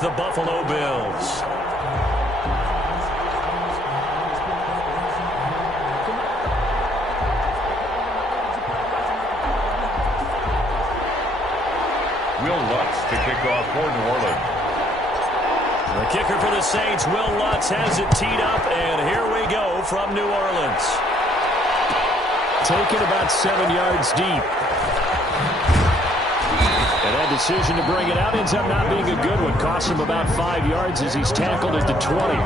The Buffalo Bills. Will Lutz to kick off for New Orleans. The kicker for the Saints, Will Lutz, has it teed up, and here we go from New Orleans. Taken about 7 yards deep. And that decision to bring it out ends up not being a good one. Costs him about 5 yards as he's tackled at the 20.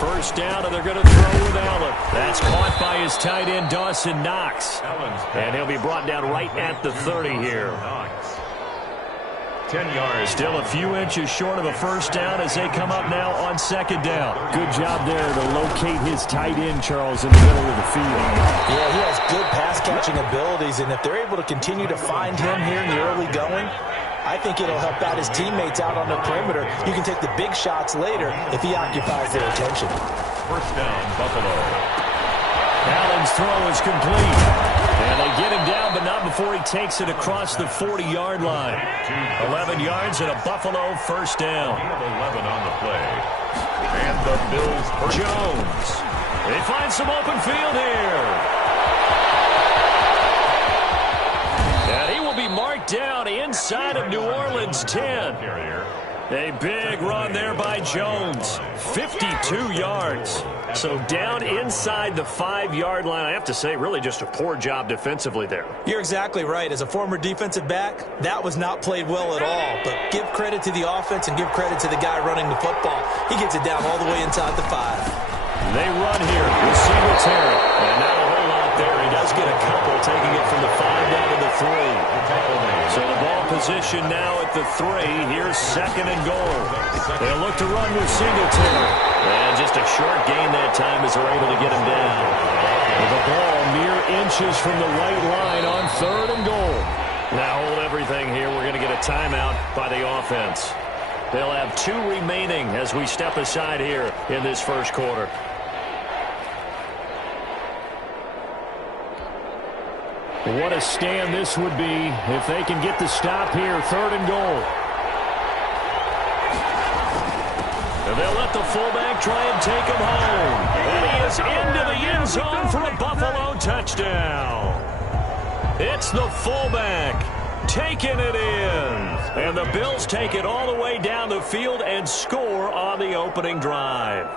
First down, and they're going to throw with Allen. That's caught by his tight end, Dawson Knox. And he'll be brought down right at the 30 here. 10 yards. Still a few inches short of a first down as they come up now on second down. Good job there to locate his tight end, Charles, in the middle of the field. Yeah, he has good pass-catching abilities, and if they're able to continue to find him here in the early going, I think it'll help out his teammates out on the perimeter. You can take the big shots later if he occupies their attention. First down, Buffalo. Allen's throw is complete. And they get him down, but not before he takes it across the 40-yard line. 11 yards and a Buffalo first down. 11 on the play. And the Bills first. Jones. They find some open field here. And he will be marked down inside of New Orleans 10. A big run there by Jones. 52 yards. So down inside the 5-yard line. I have to say, really just a poor job defensively there. You're exactly right. As a former defensive back, that was not played well at all. But give credit to the offense and give credit to the guy running the football. He gets it down all the way inside the 5. They run here with Singletary. And not a whole lot there. He does get a couple, taking it from the 5 down to the 3. So the ball position now at the 3. Here's second and goal. They'll look to run with Singletary. And just a short gain that time as they're able to get him down. The ball mere inches from the right line on third and goal. Now hold everything here. We're going to get a timeout by the offense. They'll have 2 remaining as we step aside here in this first quarter. What a stand this would be if they can get the stop here. Third and goal. And they'll let the fullback try and take him home. And he is into the end zone for a Buffalo touchdown. It's the fullback taking it in. And the Bills take it all the way down the field and score on the opening drive.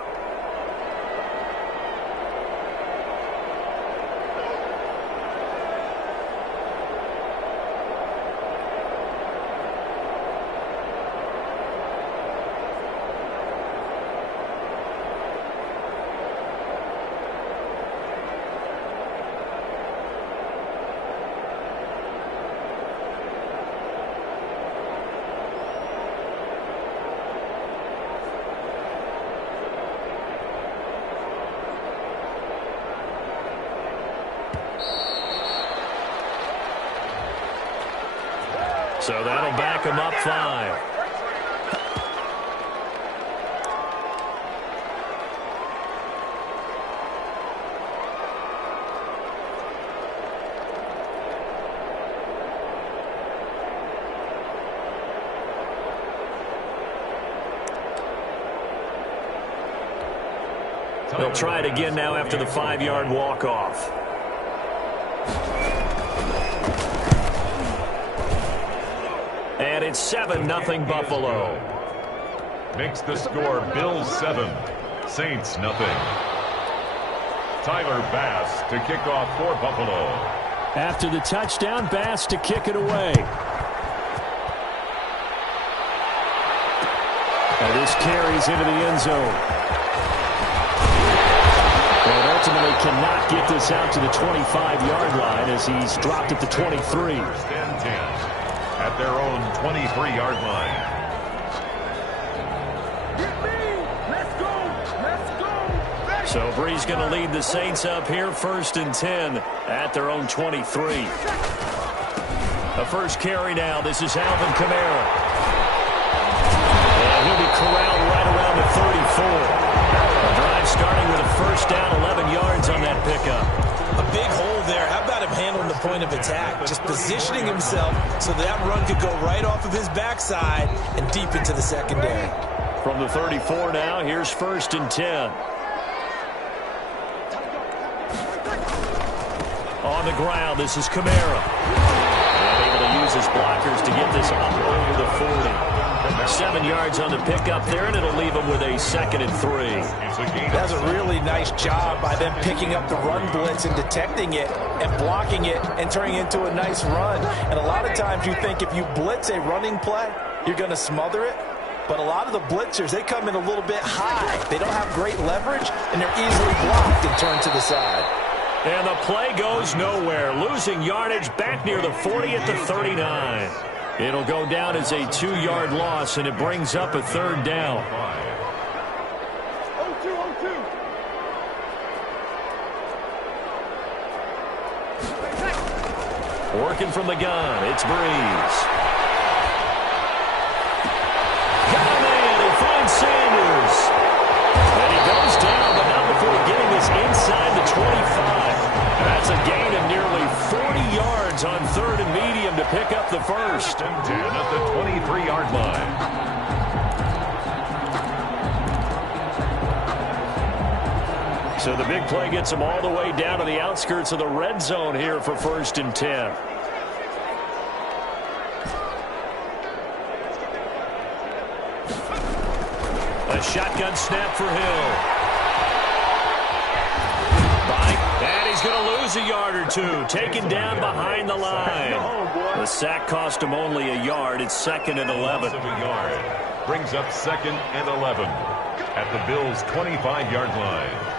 So that'll back him up 5. They'll try it again now after the 5-yard walk-off. And it's 7-0 Buffalo. Makes the score Bills 7, Saints nothing. Tyler Bass to kick off for Buffalo. After the touchdown, Bass to kick it away. And this carries into the end zone. And ultimately cannot get this out to the 25-yard line as he's dropped at the 23. First and 10 at their own 23-yard line. So Bree's going to lead the Saints up here, 1st and 10 at their own 23. The first carry now. This is Alvin Kamara. And he'll be corralled right around the 34. A drive starting with a first down, 11 yards on that pickup. A big hole there. How about him handling the point of attack? Just positioning himself so that run could go right off of his backside and deep into the secondary. From the 34 now, here's 1st and 10. On the ground, this is Kamara. And able to use his blockers to get this up over the 40. 7 yards on the pickup there, and it'll leave him with a 2nd and 3. That's a really nice job by them picking up the run blitz and detecting it and blocking it and turning it into a nice run. And a lot of times you think if you blitz a running play, you're going to smother it. But a lot of the blitzers, they come in a little bit high. They don't have great leverage, and they're easily blocked and turned to the side. And the play goes nowhere. Losing yardage back near the 40 at the 39. It'll go down as a 2-yard loss, and it brings up a 3rd down. Working from the gun, it's Breeze. Got a man, he finds Sanders. And he goes down, but not before getting this inside the 25. That's a gain of nearly 40 yards on 3rd and medium to pick up the first. And 10 at the 23-yard line. So the big play gets him all the way down to the outskirts of the red zone here for 1st and 10. A shotgun snap for Hill. And he's going to lose a yard or two. Taken down behind the line. The sack cost him only a yard. It's 2nd and 11. Brings up 2nd and 11 at the Bills' 25-yard line.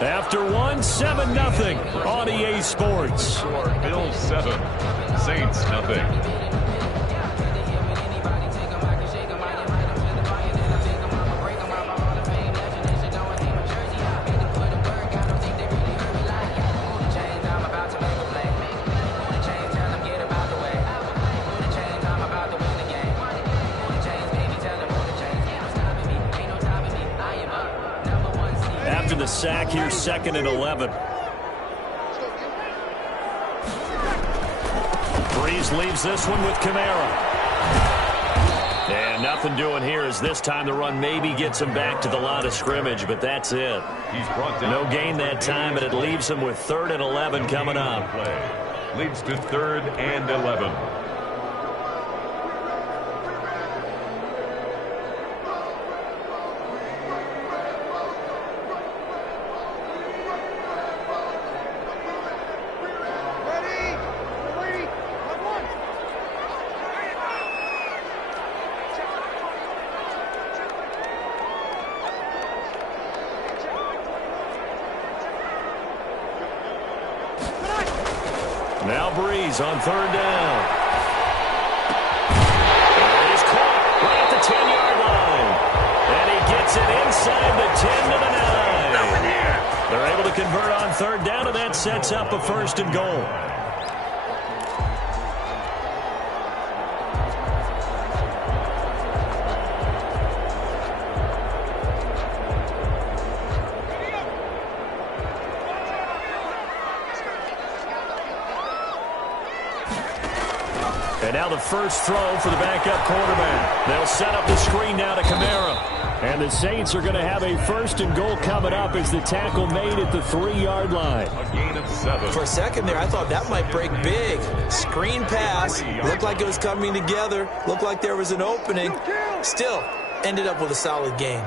After one, 7-0 on EA Sports. Bills 7, Saints nothing. After the sack, here's 2nd and 11. Breeze leaves this one with Kamara. And nothing doing here as this time the run maybe gets him back to the line of scrimmage, but that's it. No gain that time, and it leaves him with 3rd and 11 coming up. Leads to 3rd and 11. Now Breeze on 3rd down. And he's caught right at the 10-yard line. And he gets it inside the 10 to the 9. They're able to convert on 3rd down, and that sets up a 1st and goal. And now the first throw for the backup quarterback. They'll set up the screen now to Kamara. And the Saints are going to have a 1st and goal coming up as the tackle made at the 3-yard line. A gain of 7. For a second there, I thought that might break big. Screen pass. Looked like it was coming together. Looked like there was an opening. Still, ended up with a solid gain.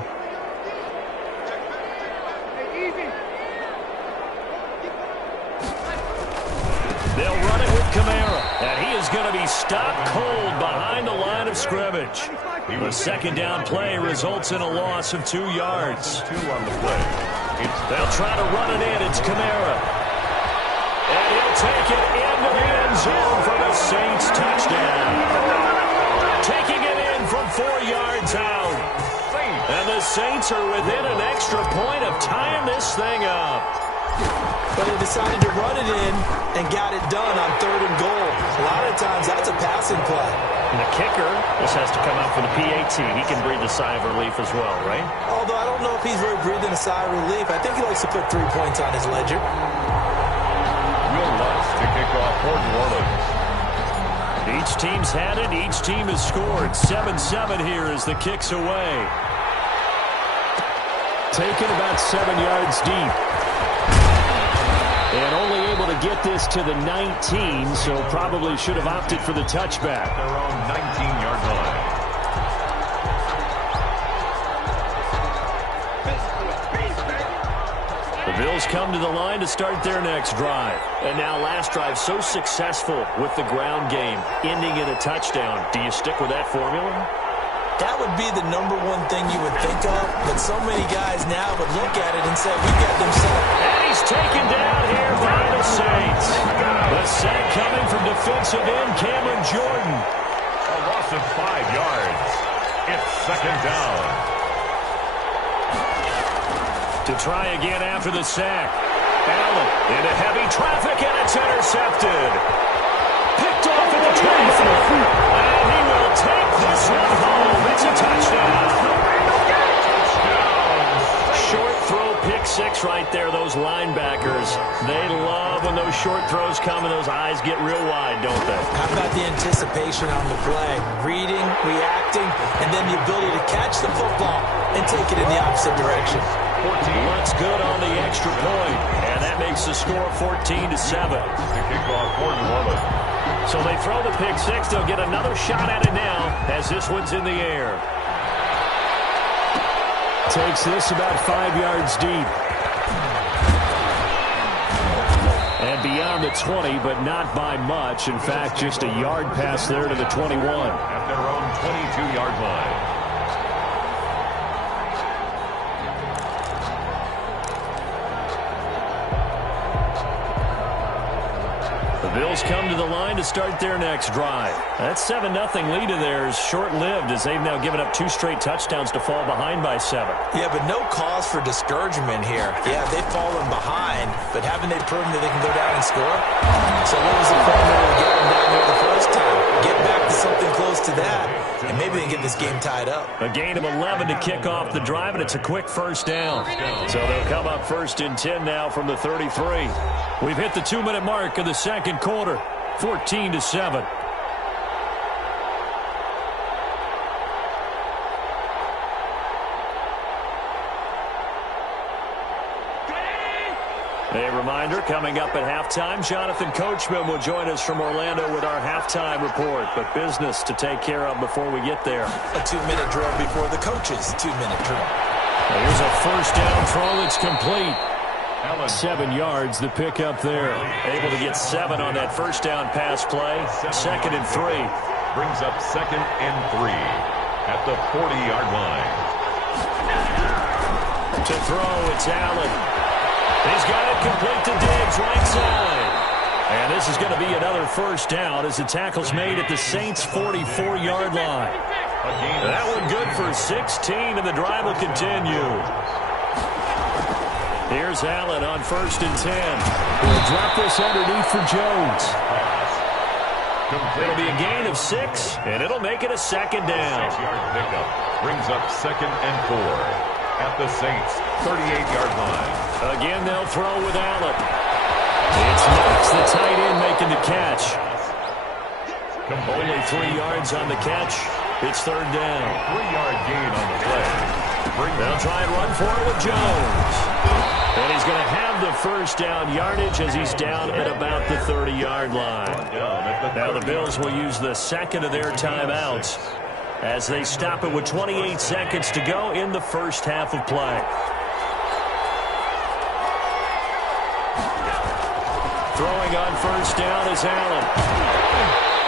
They'll run it with Kamara. And he is going to be stopped cold behind the line of scrimmage. The 2nd down play results in a loss of 2 yards. 2 on the play. They'll try to run it in. It's Kamara. And he'll take it into the end zone for the Saints touchdown. Saints are within an extra point of tying this thing up. But they decided to run it in and got it done on 3rd and goal. A lot of times that's a passing play. And the kicker, this has to come out for the PAT. He can breathe a sigh of relief as well, right? Although I don't know if he's really breathing a sigh of relief. I think he likes to put 3 points on his ledger. Will Lutz to kick off for New Orleans. Each team's had it. Each team has scored. 7-7 here as the kick's away. Taken about 7 yards deep. And only able to get this to the 19, so probably should have opted for the touchback. Their own 19-yard line. The Bills come to the line to start their next drive. And now last drive so successful with the ground game, ending in a touchdown. Do you stick with that formula? That would be the #1 thing you would think of, but so many guys now would look at it and say, we got them set. And he's taken down here by the Saints. The sack coming from defensive end Cameron Jordan. A loss of 5 yards. It's 2nd down. To try again after the sack. Allen into heavy traffic, and it's intercepted. Picked off at the 24. And he will take this one home. It's a touchdown. Short throw, pick six right there. Those linebackers, they love when those short throws come and those eyes get real wide, don't they? How about the anticipation on the play? Reading, reacting, and then the ability to catch the football and take it in the opposite direction. 14. Looks good on the extra point, and that makes the score 14-7. The kickoff for New Orleans. So they throw the pick six. They'll get another shot at it now as this one's in the air. Takes this about 5 yards deep. And beyond the 20, but not by much. In fact, just a yard pass there to the 21. At their own 22-yard line. The Bills come to the line to start their next drive. That 7-0 lead of theirs short-lived as they've now given up 2 straight touchdowns to fall behind by 7. Yeah, but no cause for discouragement here. Yeah, they've fallen behind, but haven't they proven that they can go down and score? So what was the formula to get them down there the first time? Get back to something close to that, and maybe they can get this game tied up. A gain of 11 to kick off the drive, and it's a quick first down. So they'll come up 1st and 10 now from the 33. We've hit the 2-minute mark of the second quarter, 14-7. A reminder, coming up at halftime, Jonathan Coachman will join us from Orlando with our halftime report. But business to take care of before we get there. A 2-minute drill before the coach's 2-minute drill. Here's a first down throw that's complete. 7 yards, the pickup there. Able to get 7 on that first down pass play. 2nd and 3. Brings up 2nd and 3 at the 40-yard line. To throw, it's Allen. He's got it complete to Diggs, right side. And this is going to be another first down as the tackle's made at the Saints' 44-yard line. That one good for 16, and the drive will continue. Here's Allen on 1st and 10. He'll drop this underneath for Jones. It'll be a gain of 6, and it'll make it a 2nd down. 6-yard pickup brings up 2nd and 4 at the Saints' 38-yard line. Again, they'll throw with Allen. It's Knox, the tight end, making the catch. Only 3 yards on the catch. It's 3rd down. 3-yard gain on the play. They'll try and run for it with Jones. And he's going to have the first down yardage as he's down at about the 30-yard line. Now the Bills will use the 2nd of their timeouts as they stop it with 28 seconds to go in the first half of play. Throwing on first down is Allen.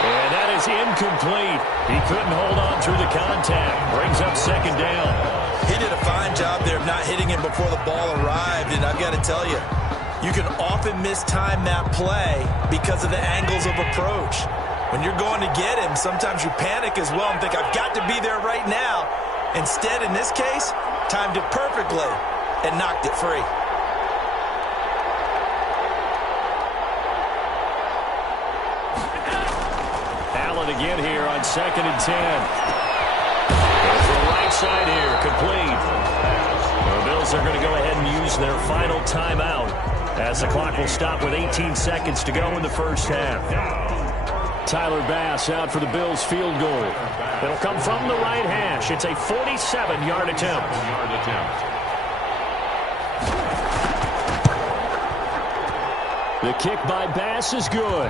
And that is incomplete. He couldn't hold on through the contact. Brings up 2nd down. He did a fine job there of not hitting him before the ball arrived, and I've got to tell you, you can often mistime that play because of the angles of approach. When you're going to get him, sometimes you panic as well and think, I've got to be there right now. Instead, in this case, timed it perfectly, and knocked it free. Allen again here on 2nd and 10. Goes to the right side here, complete. The Bills are going to go ahead and use their final timeout as the clock will stop with 18 seconds to go in the first half. Tyler Bass out for the Bills field goal. It'll come from the right hash. It's a 47-yard attempt. The kick by Bass is good.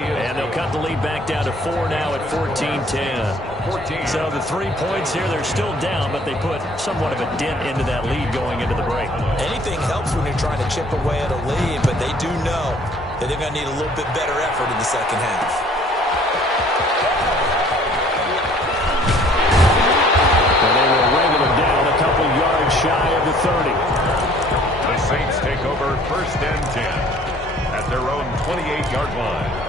And they'll cut the lead back down to 4 now at 14-10. So the 3 points here, they're still down, but they put somewhat of a dent into that lead going into the break. Anything helps when you're trying to chip away at a lead, but they do know that they're going to need a little bit better effort in the second half. And they will wrangle them down a couple yards shy of the 30. The Saints take over 1st and 10. At their own 28-yard line.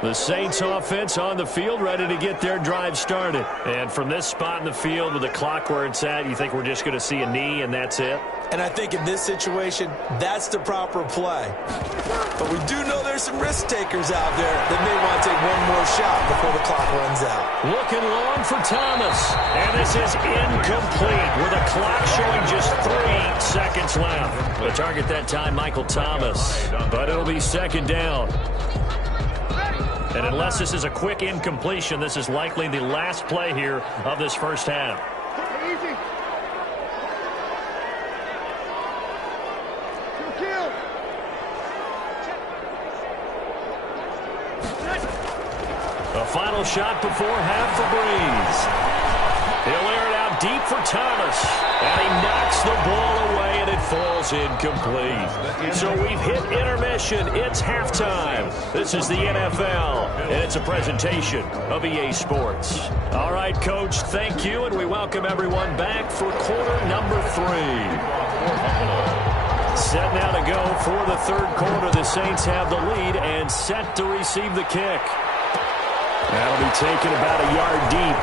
The Saints offense on the field, ready to get their drive started. And from this spot in the field with the clock where it's at, you think we're just going to see a knee and that's it? And I think in this situation, that's the proper play. But we do know there's some risk takers out there that may want to take one more shot before the clock runs out. Looking long for Thomas. And this is incomplete with a clock showing just 3 seconds left. The target that time, Michael Thomas. But it'll be 2nd down. And unless this is a quick incompletion, this is likely the last play here of this first half. A final shot before half for Breeze. He'll air it out deep for Thomas. And he knocks the ball away, and it falls incomplete. So we've hit intermission. It's halftime. This is the NFL, and it's a presentation of EA Sports. All right, Coach, thank you, and we welcome everyone back for quarter number 3. Set now to go for the 3rd quarter. The Saints have the lead and set to receive the kick. That'll be taken about a yard deep.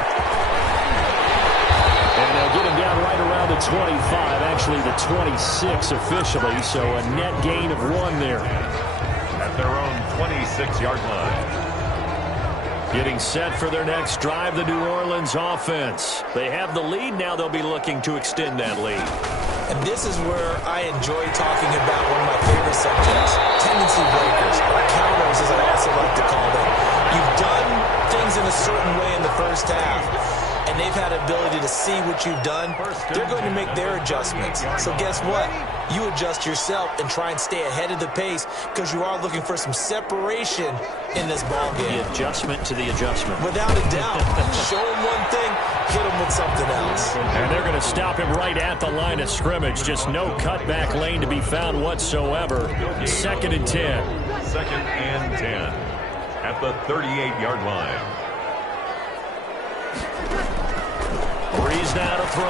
And they'll get him down right around the 25, actually the 26 officially, so a net gain of 1 there. At their own 26-yard line. Getting set for their next drive, the New Orleans offense. They have the lead, now they'll be looking to extend that lead. And this is where I enjoy talking about one of my favorite subjects, tendency breakers, or counters as I also like to call them. You've done things in a certain way in the first half, and they've had ability to see what you've done. They're going to make their adjustments. So guess what? You adjust yourself and try and stay ahead of the pace because you are looking for some separation in this ball game. The adjustment to the adjustment. Without a doubt. Show them one thing, hit them with something else. And they're going to stop him right at the line of scrimmage. Just no cutback lane to be found whatsoever. 2nd and 10. 2nd and 10. At the 38-yard line. Breeze now to throw.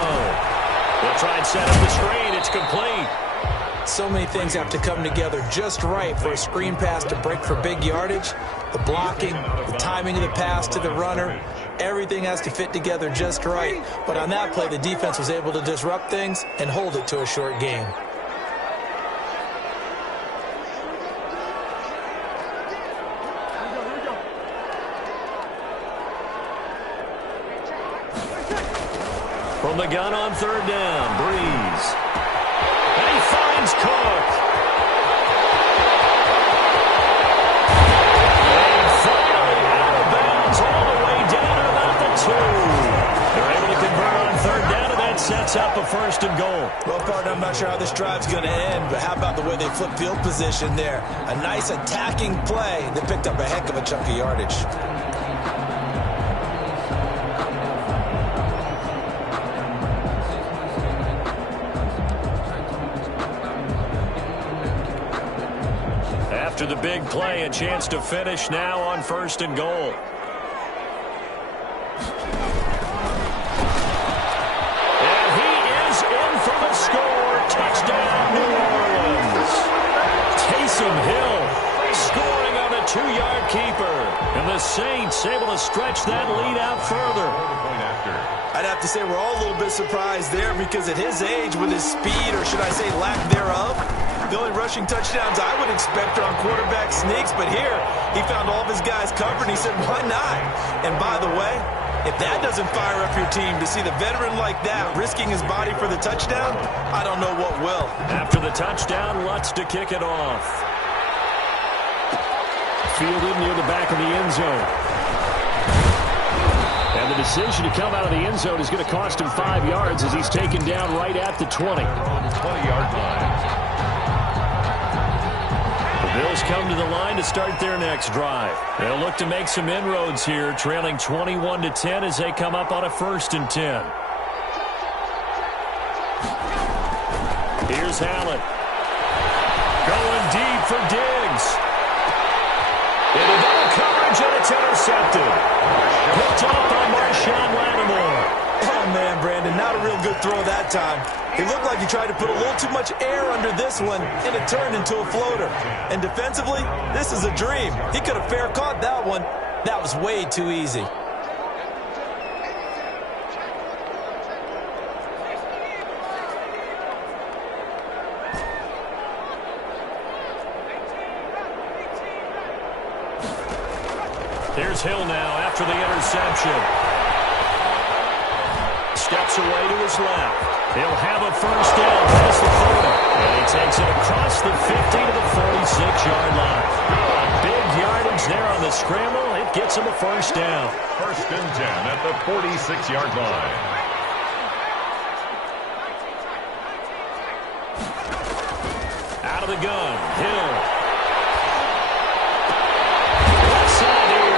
They'll try and set up the screen. It's complete. So many things have to come together just right for a screen pass to break for big yardage. The blocking, the timing of the pass to the runner, everything has to fit together just right. But on that play, the defense was able to disrupt things and hold it to a short game. From the gun on 3rd down, Breeze. And he finds Cook. And finally out of bounds all the way down at about the 2. They're able to convert on 3rd down, and that sets up a 1st and goal. Well, partner, I'm not sure how this drive's going to end, but how about the way they flip field position there? A nice attacking play that picked up a heck of a chunk of yardage. After the big play, a chance to finish now on 1st and goal. Saints able to stretch that lead out further. I'd have to say we're all a little bit surprised there because at his age, with his speed, or should I say lack thereof, the only rushing touchdowns I would expect are on quarterback sneaks. But here, he found all of his guys covered, and he said, why not? And by the way, if that doesn't fire up your team to see the veteran like that risking his body for the touchdown, I don't know what will. After the touchdown, Lutz to kick it off. Fielded near the back of the end zone. And the decision to come out of the end zone is going to cost him 5 yards as he's taken down right at the 20. 20-yard line. The Bills come to the line to start their next drive. They'll look to make some inroads here, trailing 21-10 as they come up on a 1st and 10. Here's Allen. Going deep for Diggs. Into double coverage, and it's intercepted. Picked off by Marshawn Lattimore. Oh, man, Brandon, not a real good throw that time. It looked like he tried to put a little too much air under this one, and it turned into a floater. And defensively, this is a dream. He could have fair caught that one. That was way too easy. Here's Hill now after the interception. Steps away to his left. He'll have a 1st down past the 40. And he takes it across the 50 to the 46-yard line. Big yardage there on the scramble. It gets him a 1st down. 1st and 10 at the 46-yard line. Out of the gun. Hill.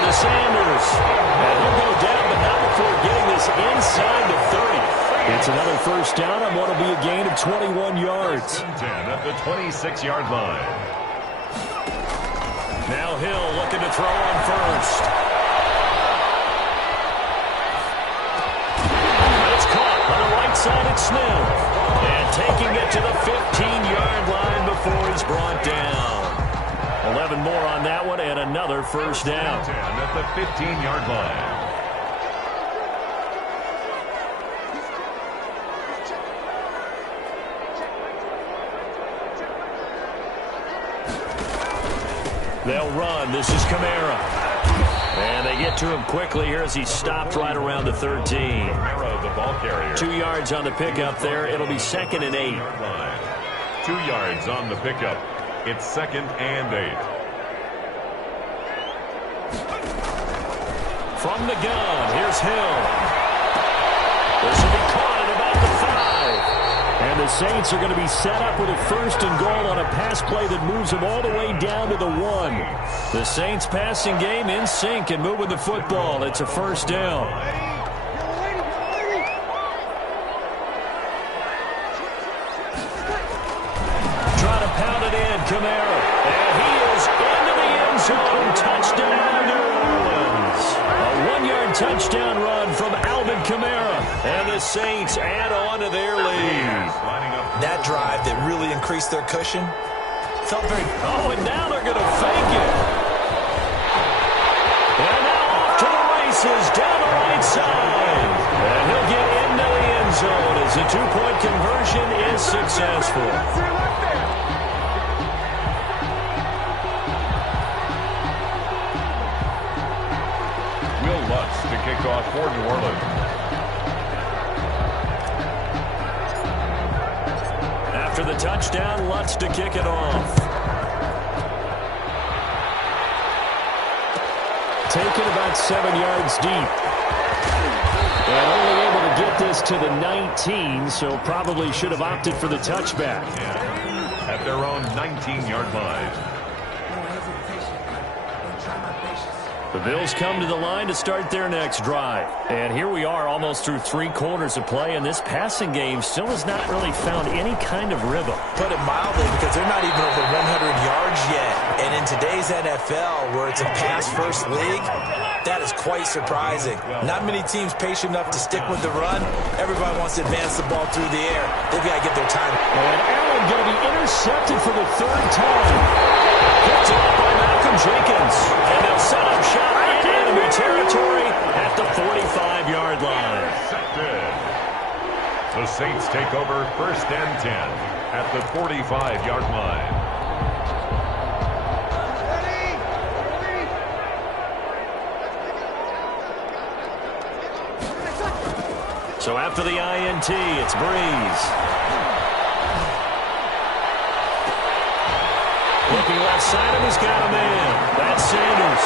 Sanders. And he'll go down, but not before getting this inside the 30. It's another 1st down on what will be a gain of 21 yards. 10 at the 26-yard line. Now Hill looking to throw on 1st. It's caught on the right side at Smith. And taking it to the 15-yard line before he's brought down. 11 more on that one, and another 1st down. 10 at the 15-yard line. They'll run. This is Kamara. And they get to him quickly here as he's stopped right around the 13. Kamara, the ball carrier. 2 yards on the pickup there. It'll be 2nd and 8. 2 yards on the pickup. It's 2nd and 8. From the gun, here's Hill. This will be caught at about the 5. And the Saints are going to be set up with a 1st and goal on a pass play that moves them all the way down to the 1. The Saints passing game in sync and moving the football. It's a 1st down. Kamara, and he is into the end zone. Touchdown, New Orleans. A 1-yard touchdown run from Alvin Kamara, and the Saints add on to their lead. That drive that really increased their cushion felt very... Oh, and now they're going to fake it. And now off to the races down the right side. And he'll get into the end zone as the 2-point conversion is successful. Kick off for New Orleans. After the touchdown, Lutz to kick it off. Taken about 7 yards deep. And only able to get this to the 19, so probably should have opted for the touchback. At their own 19-yard line. The Bills come to the line to start their next drive. And here we are almost through 3 quarters of play, and this passing game still has not really found any kind of rhythm. Put it mildly, because they're not even over 100 yards yet. And in today's NFL, where it's a pass-first league, that is quite surprising. Not many teams patient enough to stick with the run. Everybody wants to advance the ball through the air. They've got to get their time. And Allen going to be intercepted for the 3rd time. Picked up by Malcolm Jenkins. And they'll set up shop. It enemy territory at the 45-yard line. The Saints take over 1st and 10 at the 45-yard line. So after the INT, it's Breeze. Looking left side of, he's got a man. That's Sanders.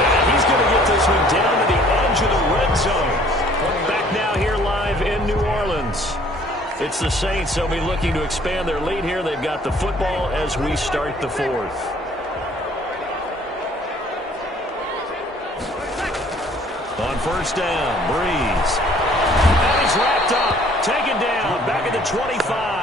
And he's going to get this one down to the edge of the red zone. Back now here live in New Orleans. It's the Saints. They'll be looking to expand their lead here. They've got the football as we start the 4th. On 1st down, Breeze. And he's wrapped up, taken down, back at the 25.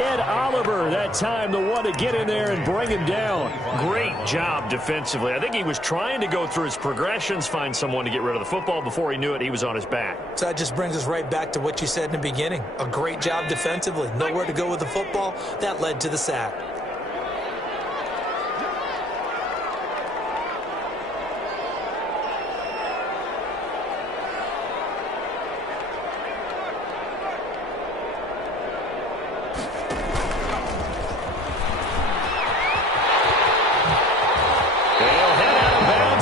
Ed Oliver, that time, the one to get in there and bring him down. Great job defensively. I think he was trying to go through his progressions, find someone to get rid of the football. Before he knew it, he was on his back. So that just brings us right back to what you said in the beginning. A great job defensively. Nowhere to go with the football. That led to the sack.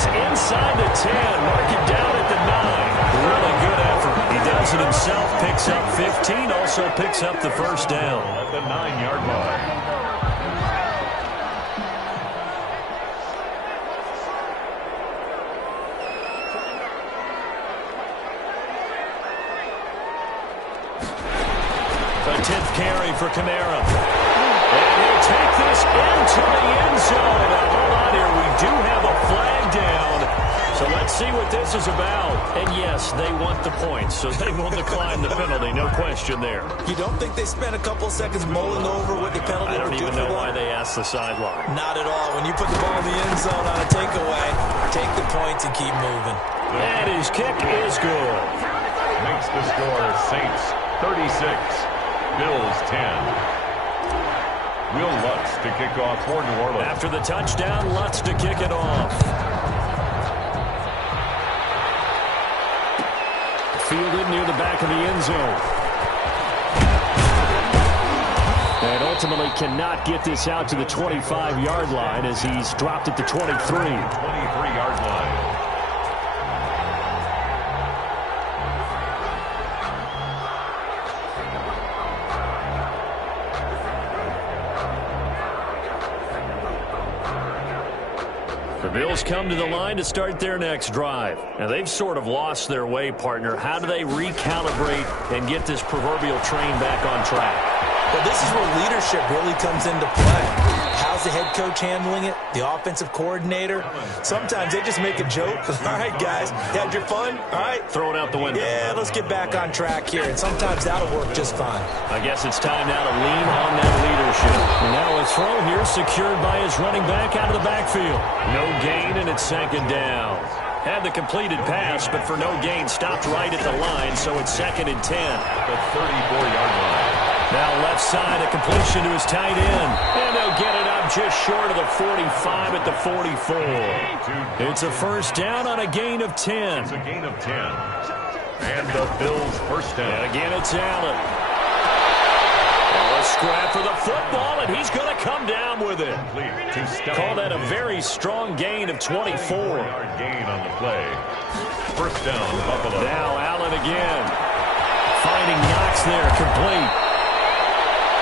Inside the 10, mark it down at the 9. Really good effort. He does it himself, picks up 15, also picks up the 1st down. At the 9-yard line. The 10th carry for Kamara. And he'll take this into the end zone. Now, hold on here. We do have a flag down. So let's see what this is about. And yes, they want the points, so they will decline the penalty. No question there. You don't think they spent a couple seconds mulling over what the penalty would do for them? I don't even know why they asked the sideline. Not at all. When you put the ball in the end zone on a takeaway, take the points and keep moving. And his kick is good. Makes the score Saints 36, Bills 10. Will Lutz to kick off for New Orleans. After the touchdown, Lutz to kick it off. Fielded near the back of the end zone. And ultimately cannot get this out to the 25-yard line as he's dropped at the 23. 23-yard line. The Bills come to the line to start their next drive. Now, they've sort of lost their way, partner. How do they recalibrate and get this proverbial train back on track? Well, this is where leadership really comes into play. How's the head coach handling it? The offensive coordinator? Sometimes they just make a joke. All right, guys, you had your fun? All right. Throw it out the window. Yeah, let's get back on track here. And sometimes that'll work just fine. I guess it's time now to lean on that leadership. And now a throw here secured by his running back out of the backfield. No gain, and it's 2nd down. Had the completed pass, but for no gain, stopped right at the line, so it's 2nd and 10. The 34-yard line. Now left side, a completion to his tight end. And they'll get it up just short of the 45 at the 44. It's a 1st down on a gain of 10. It's a gain of 10. And the Bills' 1st down. And again, it's Allen. A scrap for the football, and he's going to come down with it. Call that a very strong gain of 24. 4-yard gain on the play. 1st down, Buffalo. Now Allen again. Finding Knox there, complete.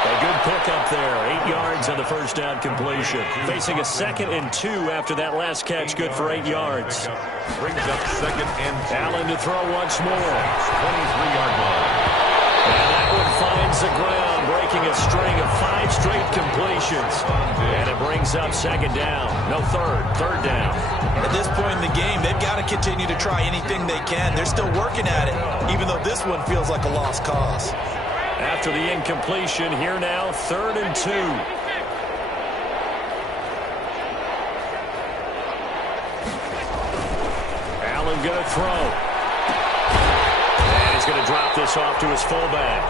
A good pickup there. 8 yards on the 1st down completion. Facing a 2nd and 2 after that last catch. Good for 8 yards. Brings up 2nd and 2. Allen to throw once more. 23-yard line. And that one finds the ground, breaking a string of 5 straight completions. And it brings up 2nd down. No, 3rd down. At this point in the game, they've got to continue to try anything they can. They're still working at it, even though this one feels like a lost cause. After the incompletion, here now, 3rd and 2. Allen going to throw. And he's going to drop this off to his fullback.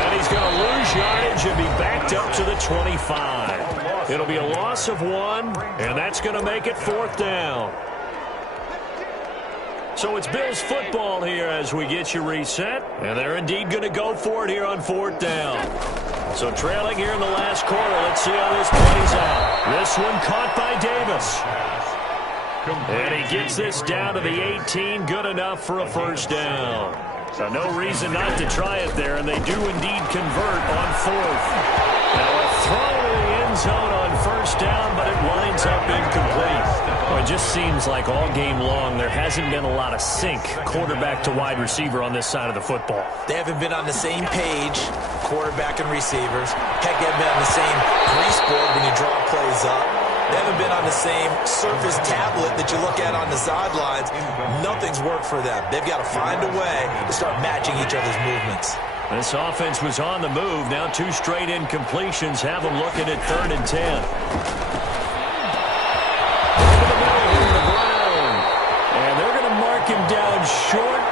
And he's going to lose yardage and be backed up to the 25. It'll be a loss of 1, and that's going to make it 4th down. So it's Bills football here as we get you reset. And they're indeed going to go for it here on 4th down. So trailing here in the last quarter. Let's see how this plays out. This one caught by Davis. And he gets this down to the 18. Good enough for a first down. So no reason not to try it there. And they do indeed convert on 4th. Now a throw to the end zone on first down, but it winds up incomplete. Well, it just seems like all game long there hasn't been a lot of sync quarterback to wide receiver on this side of the football. They haven't been on the same page, quarterback and receivers. Heck, they haven't been on the same grease board when you draw plays up. They haven't been on the same Surface tablet that you look at on the sidelines. Nothing's worked for them. They've got to find a way to start matching each other's movements. This offense was on the move. Now 2 straight incompletions have them looking at 3rd and 10. Over the middle here to Brown. And they're going to mark him down short,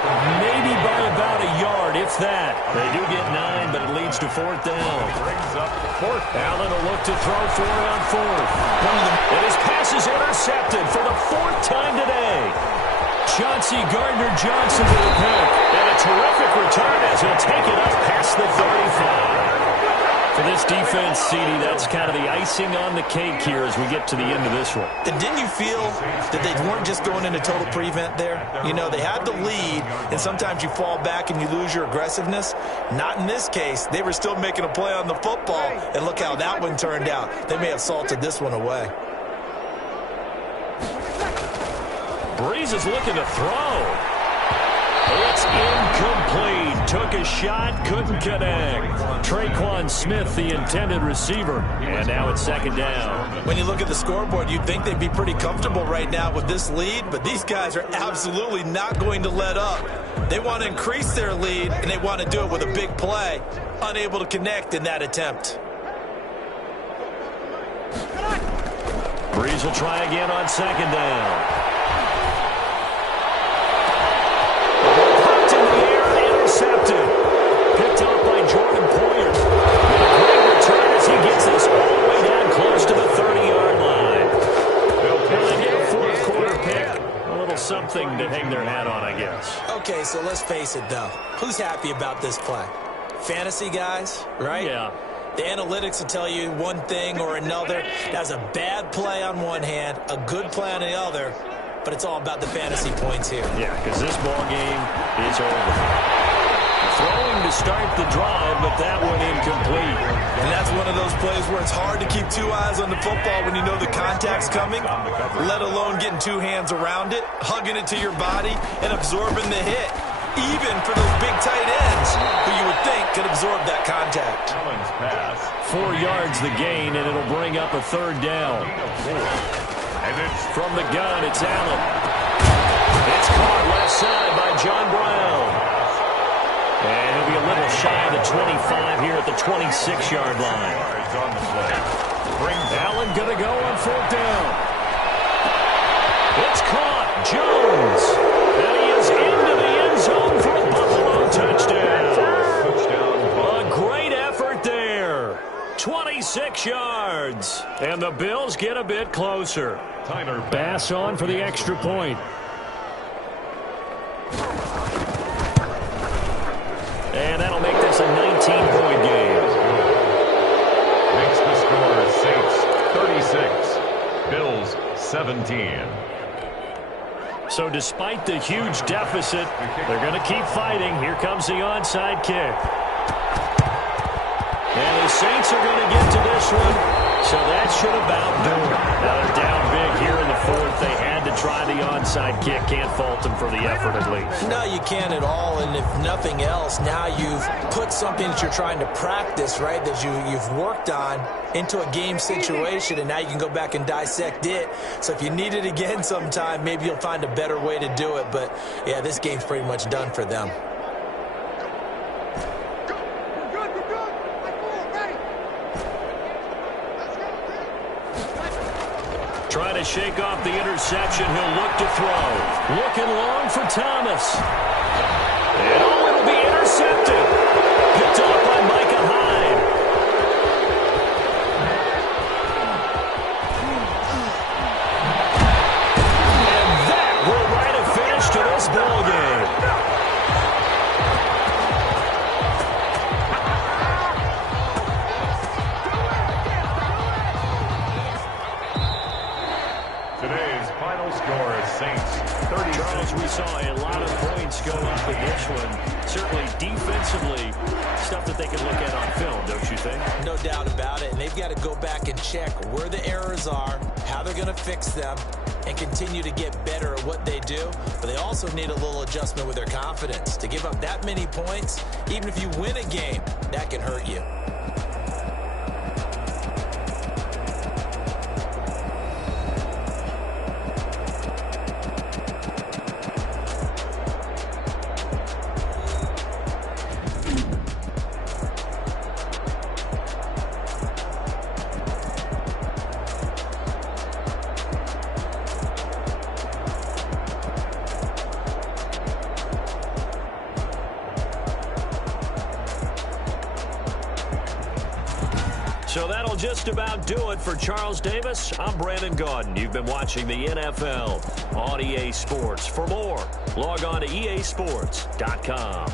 maybe by about a yard, if that. They do get 9, but it leads to 4th down. Brings up 4th. Allen will look to throw for it on 4th. And his pass is intercepted for the 4th time today. Chauncey Gardner-Johnson with a pick. And a terrific return as he'll take it up past the 35. For this defense, CD, that's kind of the icing on the cake here as we get to the end of this one. And didn't you feel that they weren't just going into total prevent there? You know, they had the lead, and sometimes you fall back and you lose your aggressiveness. Not in this case. They were still making a play on the football, and look how that one turned out. They may have salted this one away. Breeze is looking to throw. It's incomplete. Took a shot, couldn't connect. Traquan Smith, the intended receiver. And now it's 2nd down. When you look at the scoreboard, you'd think they'd be pretty comfortable right now with this lead, but these guys are absolutely not going to let up. They want to increase their lead, and they want to do it with a big play. Unable to connect in that attempt. Breeze will try again on 2nd down. Intercepted. Picked up by Jordan Poyer. And a great return as he gets this all the way down close to the 30-yard line. They get a 4th quarter pick. A little something to hang their hat on, I guess. Okay, so let's face it, though. Who's happy about this play? Fantasy guys, right? Yeah. The analytics will tell you one thing or another. That's a bad play on one hand, a good play on the other, but it's all about the fantasy points here. Yeah, because this ball game is over. Throwing to start the drive, but that one incomplete. And that's one of those plays where it's hard to keep 2 eyes on the football when you know the contact's coming, let alone getting 2 hands around it, hugging it to your body, and absorbing the hit. Even for those big tight ends who you would think could absorb that contact. 4 yards the gain, and it'll bring up a 3rd down. And it's from the gun, it's Allen. It's caught left side by John Brown. And he'll be a little shy of the 25 here at the 26-yard line. Allen going to go on 4th down. It's caught. Jones. And he is into the end zone for a Buffalo touchdown. A great effort there. 26 yards. And the Bills get a bit closer. Bass on for the extra point. And that'll make this a 19-point game. Makes the score Saints 36, Bills 17. So despite the huge deficit, they're going to keep fighting. Here comes the onside kick. And the Saints are going to get to this one. So that should about do it. Now they're down big here in the 4th. They had to try the onside kick. Can't fault them for the effort at least. No, you can't at all. And if nothing else, now you've put something that you're trying to practice, right, that you've worked on into a game situation, and now you can go back and dissect it. So if you need it again sometime, maybe you'll find a better way to do it. But, yeah, this game's pretty much done for them. Trying to shake off the interception. He'll look to throw. Looking long for Thomas. And it'll be intercepted. Picked off by Micah Hyde. And that will write a finish to this as we saw a lot of points go up in this one. Certainly defensively, stuff that they can look at on film, don't you think? No doubt about it. And they've got to go back and check where the errors are, how they're going to fix them, and continue to get better at what they do. But they also need a little adjustment with their confidence. To give up that many points, even if you win a game, that can hurt you. So that'll just about do it for Charles Davis. I'm Brandon Gaudin. You've been watching the NFL on EA Sports. For more, log on to easports.com.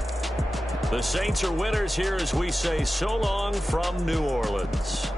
The Saints are winners here as we say so long from New Orleans.